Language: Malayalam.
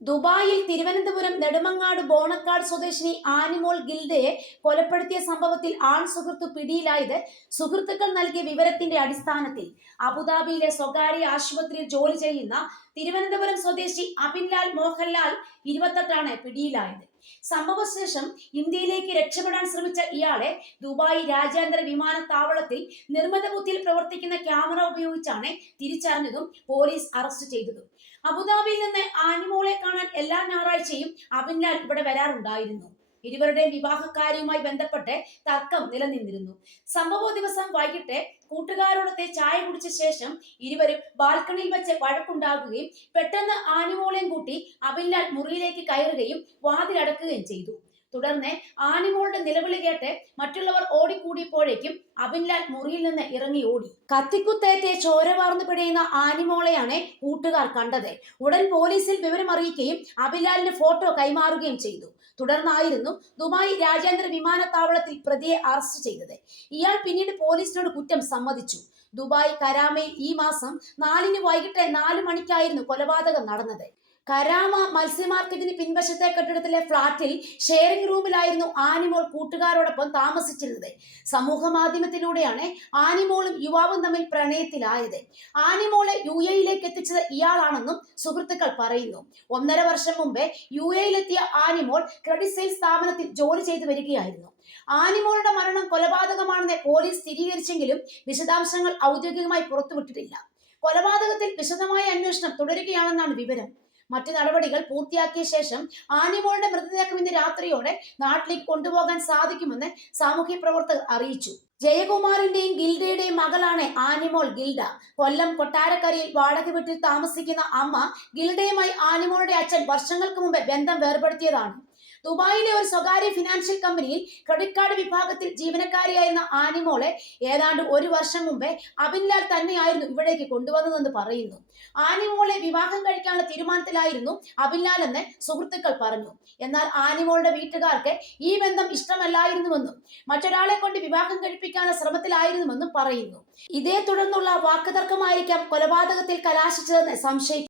ദുബായിൽ തിരുവനന്തപുരം നെടുമങ്ങാട് ബോണക്കാട് സ്വദേശിനി ആനിമോൾ ഗിൽഡയെ കൊലപ്പെടുത്തിയ സംഭവത്തിൽ ആൺ സുഹൃത്ത് പിടിയിലായത് സുഹൃത്തുക്കൾ നൽകിയ വിവരത്തിന്റെ അടിസ്ഥാനത്തിൽ. അബുദാബിയിലെ സ്വകാര്യ ആശുപത്രിയിൽ ജോലി ചെയ്യുന്ന തിരുവനന്തപുരം സ്വദേശി അബിൻലാൽ മോഹൻലാൽ ഇരുപത്തെട്ടാണ് പിടിയിലായത്. സംഭവശേഷം ഇന്ത്യയിലേക്ക് രക്ഷപ്പെടാൻ ശ്രമിച്ച ഇയാളെ ദുബായ് രാജ്യാന്തര വിമാനത്താവളത്തിൽ നിർമ്മിത ബുദ്ധിയിൽ പ്രവർത്തിക്കുന്ന ക്യാമറ ഉപയോഗിച്ചാണ് തിരിച്ചറിഞ്ഞതും പോലീസ് അറസ്റ്റ് ചെയ്തതും. അബുദാബിയിൽ നിന്ന് ആനിമോളെ കാണാൻ എല്ലാ ഞായറാഴ്ചയും അബിൻലാൽ ഇവിടെ വരാറുണ്ടായിരുന്നു. ഇരുവരുടെയും വിവാഹകാര്യവുമായി ബന്ധപ്പെട്ട് തർക്കം നിലനിന്നിരുന്നു. സംഭവ ദിവസം വൈകിട്ട് കൂട്ടുകാരോടത്തെ ചായ കുടിച്ച ശേഷം ഇരുവരും ബാൽക്കണിയിൽ വെച്ച് വഴക്കുണ്ടാകുകയും പെട്ടെന്ന് ആനിമോളെയും കൂട്ടി അബിൻലാൽ മുറിയിലേക്ക് കയറുകയും വാതിലടക്കുകയും ചെയ്തു. തുടർന്ന് ആനിമോളുടെ നിലവിളി കേട്ട് മറ്റുള്ളവർ ഓടിക്കൂടിയപ്പോഴേക്കും അബിൻലാൽ മുറിയിൽ നിന്ന് ഇറങ്ങി ഓടി. കത്തിക്കുത്തേറ്റ് ചോര വാർന്നു പിടയുന്ന ആനിമോളെയാണ് കൂട്ടുകാർ കണ്ടത്. ഉടൻ പോലീസിൽ വിവരമറിയിക്കുകയും അബിൻലാലിന് ഫോട്ടോ കൈമാറുകയും ചെയ്തു. തുടർന്നായിരുന്നു ദുബായ് രാജ്യാന്തര വിമാനത്താവളത്തിൽ പ്രതിയെ അറസ്റ്റ് ചെയ്തത്. ഇയാൾ പിന്നീട് പോലീസിനോട് കുറ്റം സമ്മതിച്ചു. ദുബായ് കരാമയിൽ ഈ മാസം നാലിന് വൈകിട്ട് നാല് മണിക്കായിരുന്നു കൊലപാതകം നടന്നത്. കരാമ മത്സ്യ മാർക്കറ്റിന് പിൻവശത്തെ കെട്ടിടത്തിലെ ഫ്ളാറ്റിൽ ഷെയറിംഗ് റൂമിലായിരുന്നു ആനിമോൾ കൂട്ടുകാരോടൊപ്പം താമസിച്ചിരുന്നത്. സമൂഹ മാധ്യമത്തിലൂടെയാണ് ആനിമോളും യുവാവും തമ്മിൽ പ്രണയത്തിലായത്. ആനിമോളെ യു എയിലേക്ക് എത്തിച്ചത് ഇയാളാണെന്നും സുഹൃത്തുക്കൾ പറയുന്നു. ഒന്നര വർഷം മുമ്പേ യു എയിലെത്തിയ ആനിമോൾ ക്രെഡിറ്റ് സെയിൽസ് സ്ഥാപനത്തിൽ ജോലി ചെയ്തു വരികയായിരുന്നു. ആനിമോളുടെ മരണം കൊലപാതകമാണെന്ന് പോലീസ് സ്ഥിരീകരിച്ചെങ്കിലും വിശദാംശങ്ങൾ ഔദ്യോഗികമായി പുറത്തുവിട്ടിട്ടില്ല. കൊലപാതകത്തിൽ വിശദമായ അന്വേഷണം തുടരുകയാണെന്നാണ് വിവരം. മറ്റു നടപടികൾ പൂർത്തിയാക്കിയ ശേഷം ആനിമോളുടെ മൃതദേഹം ഇന്ന് രാത്രിയോടെ നാട്ടിലേക്ക് കൊണ്ടുപോകാൻ സാധിക്കുമെന്ന് സാമൂഹ്യ പ്രവർത്തകർ അറിയിച്ചു. ജയകുമാറിന്റെയും ഗിൽഡയുടെയും മകളാണ് ആനിമോൾ ഗിൽഡ. കൊല്ലം കൊട്ടാരക്കരയിൽ വാടക വീട്ടിൽ താമസിക്കുന്ന അമ്മ ഗിൽഡയുമായി ആനിമോളുടെ അച്ഛൻ വർഷങ്ങൾക്ക് മുമ്പ് ബന്ധം വേർപെടുത്തിയതാണ്. ദുബായിലെ ഒരു സ്വകാര്യ ഫിനാൻഷ്യൽ കമ്പനിയിൽ ക്രെഡിറ്റ് കാർഡ് വിഭാഗത്തിൽ ജീവനക്കാരിയായിരുന്ന ആനിമോളെ ഏതാണ്ട് ഒരു വർഷം മുമ്പേ അബിൻലാൽ തന്നെയായിരുന്നു ഇവിടേക്ക് കൊണ്ടുവന്നതെന്ന് പറയുന്നു. ആനിമോളെ വിവാഹം കഴിക്കാനുള്ള തീരുമാനത്തിലായിരുന്നു അബിൻലാൽ എന്ന് സുഹൃത്തുക്കൾ പറഞ്ഞു. എന്നാൽ ആനിമോളുടെ വീട്ടുകാർക്ക് ഈ ബന്ധം ഇഷ്ടമല്ലായിരുന്നുവെന്നും മറ്റൊരാളെ കൊണ്ട് വിവാഹം കഴിപ്പിക്കാനുള്ള ശ്രമത്തിലായിരുന്നുവെന്നും പറയുന്നു. ഇതേ തുടർന്നുള്ള വാക്കുതർക്കമായിരിക്കാം കൊലപാതകത്തിൽ കലാശിച്ചതെന്ന് സംശയിക്കുന്നു.